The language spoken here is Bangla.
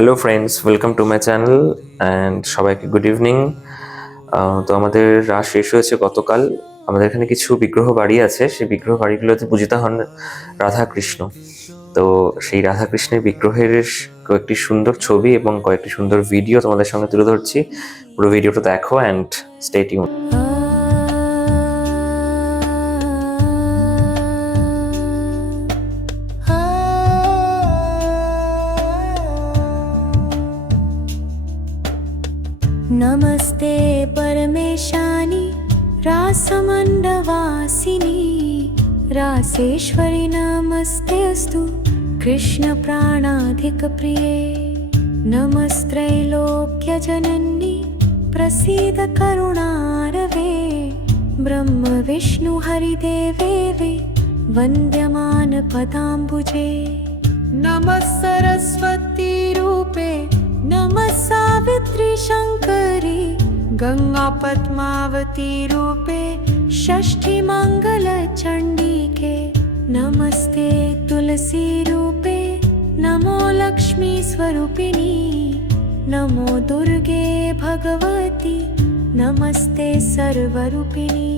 Hello friends, welcome to my channel and সবাইকে গুড ইভিনিং। তো আমাদের রাস শেষ হয়েছে গতকাল। আমাদের এখানে কিছু বিগ্রহ বাড়ি আছে, সেই বিগ্রহ বাড়িগুলোতে পূজিত হন রাধা কৃষ্ণ। তো সেই রাধা কৃষ্ণের বিগ্রহের কয়েকটি সুন্দর ছবি এবং কয়েকটি সুন্দর ভিডিও তোমাদের সঙ্গে তুলে ধরছি। পুরো ভিডিওটা দেখো অ্যান্ড স্টে টিউন। नमस्ते परमेशानि रासमण्डवासिनी रासेश्वरि नमस्तेऽस्तु कृष्णप्राणाधिकप्रिये नमस्त्रैलोक्यजननि प्रसीद करुणारवे ब्रह्मविष्णुहरिदेवे वन्द्यमान पदाम्बुजे नमः सरस्वती रूपे नमः सावित्री शङ्करी गङ्गा पद्मावती रूपे षष्ठी मङ्गलचण्डिके नमस्ते तुलसी रूपे नमो लक्ष्मी स्वरूपिणी नमो दुर्गे भगवती नमस्ते सर्वरूपिणी।